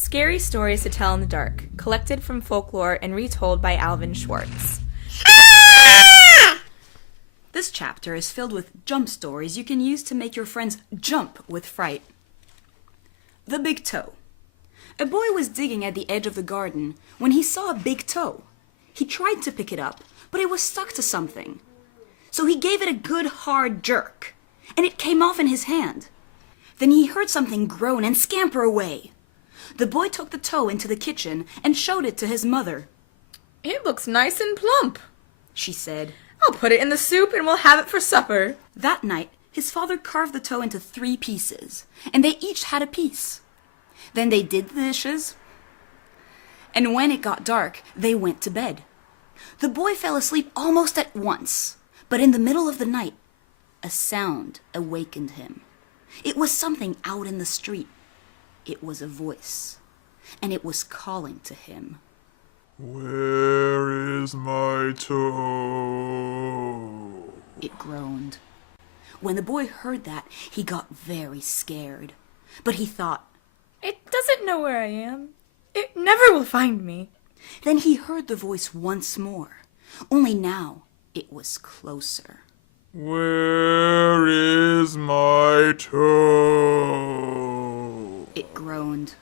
Scary Stories to Tell in the Dark, collected from folklore and retold by Alvin Schwartz. This chapter is filled with jump stories you can use to make your friends jump with fright. The Big Toe. A boy was digging at the edge of the garden when he saw a big toe. He tried to pick it up, but it was stuck to something. So he gave it a good hard jerk, and it came off in his hand. Then he heard something groan and scamper away. The boy took the toe into the kitchen and showed it to his mother. "It looks nice and plump," she said. "I'll put it in the soup and we'll have it for supper." That night, his father carved the toe into 3 pieces, and they each had a piece. Then they did the dishes, and when it got dark, they went to bed. The boy fell asleep almost at once, but in the middle of the night, a sound awakened him. It was something out in the street. It was a voice, and it was calling to him. "Where is my toe?" It groaned. When the boy heard that, he got very scared. But he thought, "It doesn't know where I am. It never will find me." Then he heard the voice once more, only now it was closer. "Where is my toe?" It groaned.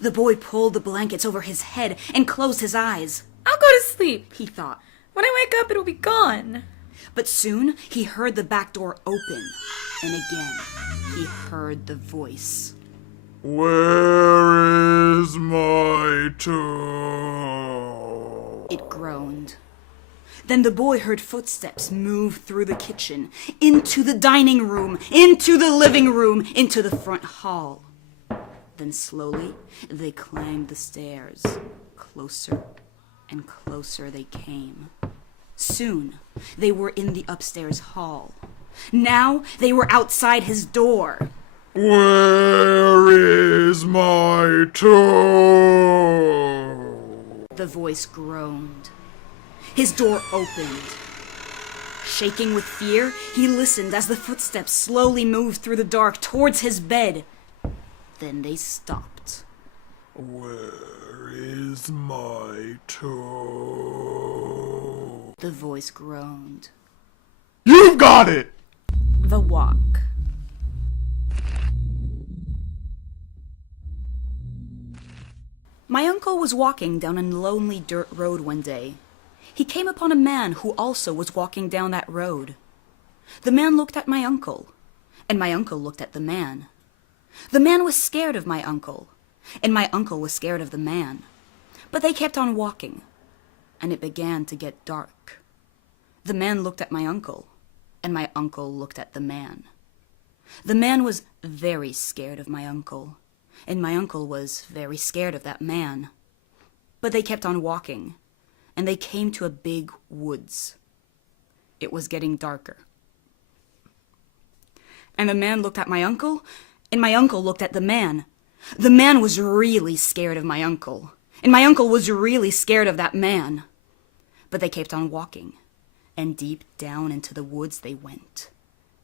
The boy pulled the blankets over his head and closed his eyes. "I'll go to sleep. He thought. When I wake up, it'll be gone." But soon he heard the back door open, and again he heard the voice. "Where is my toe?" It groaned. Then the boy heard footsteps move through the kitchen, into the dining room, into the living room, into the front hall. Then slowly they climbed the stairs. Closer and closer they came. Soon they were in the upstairs hall. Now they were outside his door. "Where is my toe?" The voice groaned. His door opened. Shaking with fear, he listened as the footsteps slowly moved through the dark towards his bed. Then they stopped. "Where is my toe?" The voice groaned. "You've got it!" The Walk. My uncle was walking down a lonely dirt road one day. He came upon a man who also was walking down that road. The man looked at my uncle, and my uncle looked at the man. The man was scared of my uncle, and my uncle was scared of the man. But they kept on walking, and it began to get dark. The man looked at my uncle, and my uncle looked at the man. The man was very scared of my uncle, and my uncle was very scared of that man. But they kept on walking, and they came to a big woods. It was getting darker. And the man looked at my uncle, and my uncle looked at the man. The man was really scared of my uncle, and my uncle was really scared of that man. But they kept on walking, and deep down into the woods they went.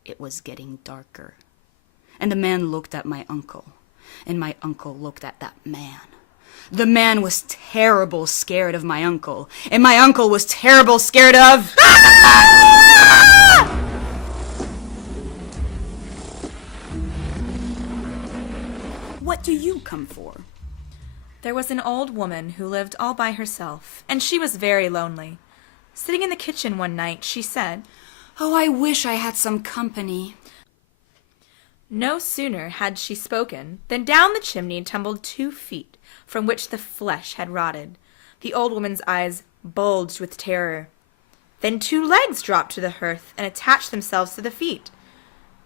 It was getting darker. And the man looked at my uncle, and my uncle looked at that man. The man was terrible scared of my uncle, and my uncle was terrible scared of... What do you come for? There was an old woman who lived all by herself, and she was very lonely. Sitting in the kitchen one night, she said, "Oh, I wish I had some company." No sooner had she spoken than down the chimney tumbled 2 feet, from which the flesh had rotted. The old woman's eyes bulged with terror. Then 2 legs dropped to the hearth and attached themselves to the feet.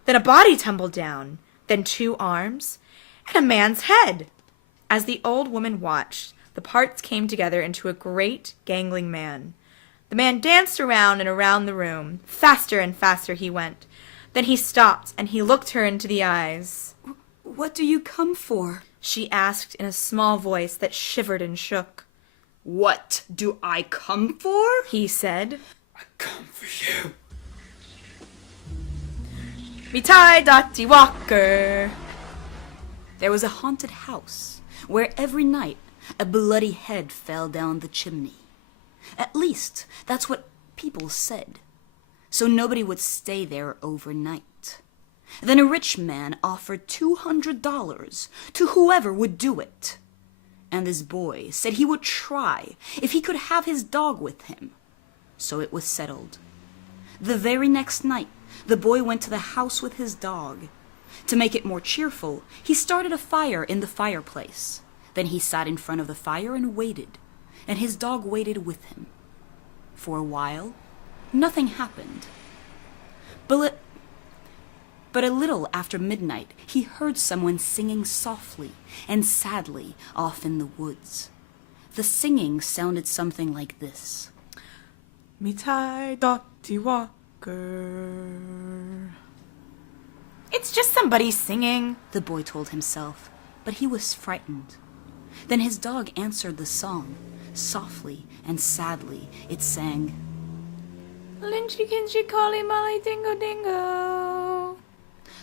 Then a body tumbled down, then 2 arms, and a man's head. As the old woman watched, the parts came together into a great gangling man. The man danced around and around the room. Faster and faster he went. Then he stopped, and he looked her into the eyes. "What do you come for?" she asked in a small voice that shivered and shook. "What do I come for?" He said, "I come for you." "Me tie Dottie Walker." There was a haunted house where every night a bloody head fell down the chimney. At least, that's what people said. So nobody would stay there overnight. Then a rich man offered $200 to whoever would do it. And this boy said he would try if he could have his dog with him. So it was settled. The very next night, the boy went to the house with his dog. To make it more cheerful, he started a fire in the fireplace. Then he sat in front of the fire and waited, and his dog waited with him. For a while, nothing happened. But a little after midnight, he heard someone singing softly and sadly off in the woods. The singing sounded something like this. Mitai Dotty Walker. It's just somebody singing, The boy told himself, but he was frightened. Then his dog answered the song. Softly and sadly, it sang, Lynchy Kinchy Collie Molly Dingo Dingo.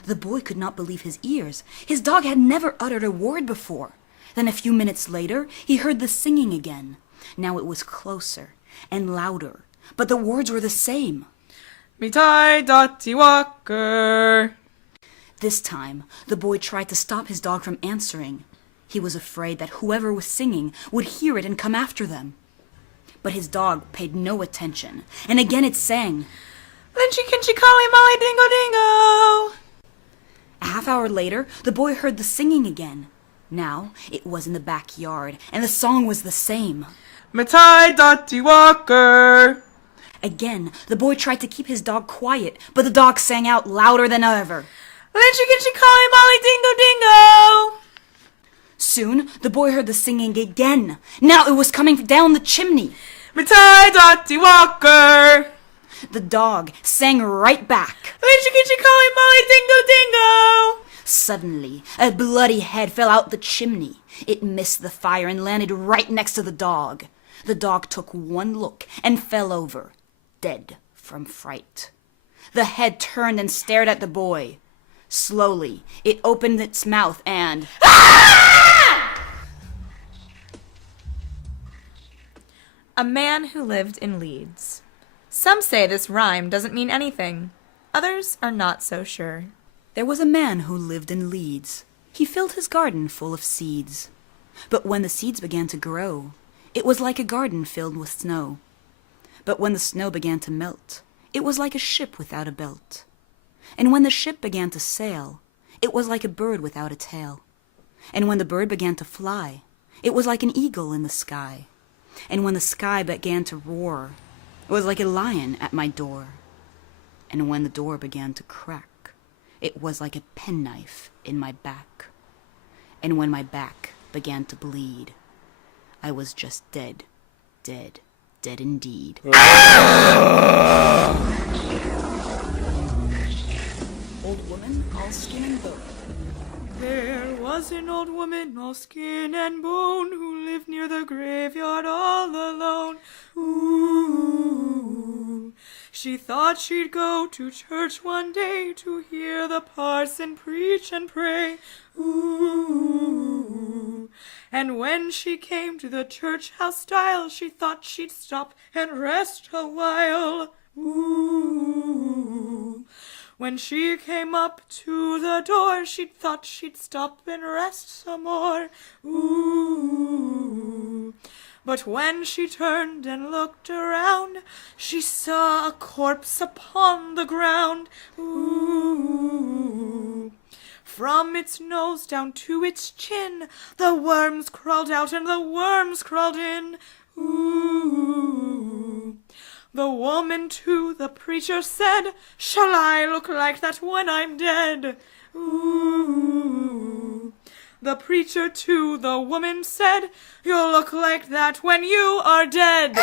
The boy could not believe his ears. His dog had never uttered a word before. Then a few minutes later, he heard the singing again. Now it was closer and louder, but the words were the same. Mitai Dotty Walker. This time, the boy tried to stop his dog from answering. He was afraid that whoever was singing would hear it and come after them. But his dog paid no attention, and again it sang, Lynchy Kinchy Collie Molly Dingo Dingo. A half hour later, the boy heard the singing again. Now it was in the backyard, and the song was the same. Mitai Dotty Walker. Again, the boy tried to keep his dog quiet, but the dog sang out louder than ever. Lynchy Kinchy Collie Molly Dingo Dingo. Soon, the boy heard the singing again. Now it was coming down the chimney. Mitai Dotty Walker. The dog sang right back. Lynchy Kinchy Collie Molly Dingo Dingo. Suddenly, a bloody head fell out the chimney. It missed the fire and landed right next to the dog. The dog took one look and fell over, dead from fright. The head turned and stared at the boy. Slowly, it opened its mouth and... A man who lived in Leeds. Some say this rhyme doesn't mean anything. Others are not so sure. There was a man who lived in Leeds. He filled his garden full of seeds. But when the seeds began to grow, it was like a garden filled with snow. But when the snow began to melt, it was like a ship without a belt. And when the ship began to sail, it was like a bird without a tail. And when the bird began to fly, it was like an eagle in the sky. And when the sky began to roar, it was like a lion at my door. And when the door began to crack, it was like a penknife in my back. And when my back began to bleed, I was just dead, dead, dead indeed. Old woman, all skin and bone. There was an old woman all skin and bone who lived near the graveyard all alone. Ooh. She thought she'd go to church one day to hear the parson preach and pray. Ooh. And when she came to the church house stile, she thought she'd stop and rest a while. Ooh. When she came up to the door, she thought she'd stop and rest some more. Ooh. But when she turned and looked around, she saw a corpse upon the ground. Ooh. From its nose down to its chin, the worms crawled out and the worms crawled in. Ooh. The woman to the preacher said, "Shall I look like that when I'm dead?" Ooh. The preacher to the woman said, "You'll look like that when you are dead."